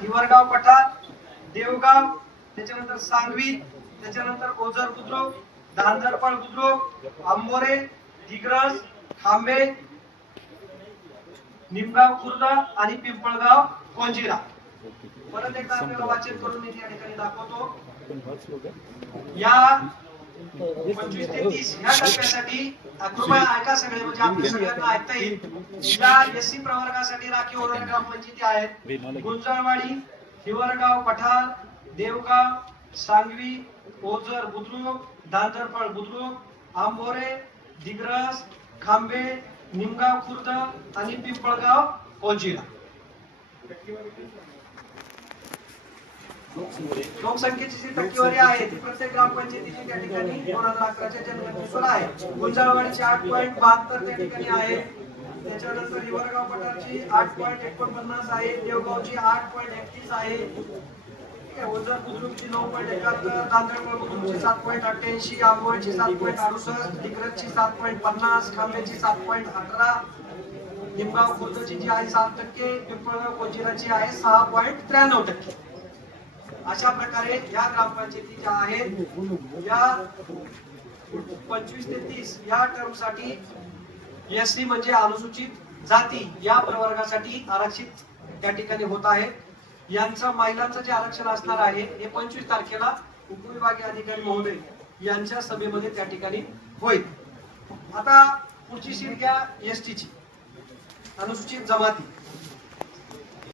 हिवरगाव पठार देवगाव त्याच्यानंतर सांगवी त्याच्यानंतर ओझर बुद्रुक धांजरपळ बुद्रुक आंबोरे दिग्रस खांबे निमगाव खुर्द आणि पिंपळगाव कोंजिरा. परत एकदा आपल्याला वाचन करून मी या ठिकाणी दाखवतो. या पंचवीस ते तीस ह्या टप्प्यासाठी कृपया ऐका सगळे म्हणजे आपल्या सगळ्यांना ऐकता येईल या एससी प्रवर्गासाठी राखीव होणाऱ्या ग्रामपंचायती आहेत गुंजळवाडी हिवरगाव पठार देवगाव सांगवी ओझर बुद्रुक दांतरफळ बुद्रुक आंबोरे दिग्रस खांबे निमगाव खुर्द आणि पिंपळगाव कोंजिरा लोकसंख्येची जी टक्केवारी आहे. ती प्रत्येक ग्रामपंचायतीची त्या ठिकाणी दोन हजार अकराच्या जनगणनेनुसार आहे. गुंजाळवाडीची आठ पॉईंट बहात्तर त्या ठिकाणी आहे. त्याच्यानंतर हिवरगाव पठारची आठ पॉईंट एकोणपन्नास आहे. देवगावची आठ पॉईंट एकतीस आहे. ठीक आहे, ओझर बुद्रुकची नऊ पॉईंट एकाहत्तर तांदळपूर बुद्रुकची सात पॉईंट अठ्ठ्याऐंशी आंबोळची सात पॉईंट अडुसष्ट दिग्रजची सात पॉईंट पन्नास खांब्याची सात पॉईंट अठरा निमगाव खुर्दची जी आहे सात टक्के पिंपळगाव कोचिराची आहे सहा पॉईंट त्र्याण्णव टक्के. अशा प्रकारे या ग्रामपंचायती ज्या आहेत या पंचवीस ते तीस या टर्मसाठी एस टी म्हणजे अनुसूचित जाती या प्रवर्गासाठी आरक्षित त्या ठिकाणी होत आहे. यांचं महिलांचं जे आरक्षण असणार आहे हे पंचवीस तारखेला उपविभागीय अधिकारी महोदय यांच्या सभेमध्ये त्या ठिकाणी होईल. आता पुढची शीट घ्या एस टीची अनुसूचित जमाती.